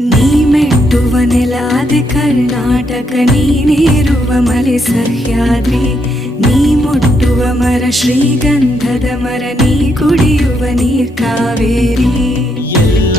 ನೀ ಮೆಟ್ಟುವ ನೆಲಾದೆ ಕರ್ನಾಟಕ, ನೀನೇರುವ ಮಲೆ ಸಹ್ಯಾದ್ರಿ, ನೀ ಮುಟ್ಟುವ ಮರ ಶ್ರೀಗಂಧದ ಮರ, ನೀ ಕುಡಿಯುವ ನೀರ್ ಕಾವೇರಿ. ಎಲ್ಲ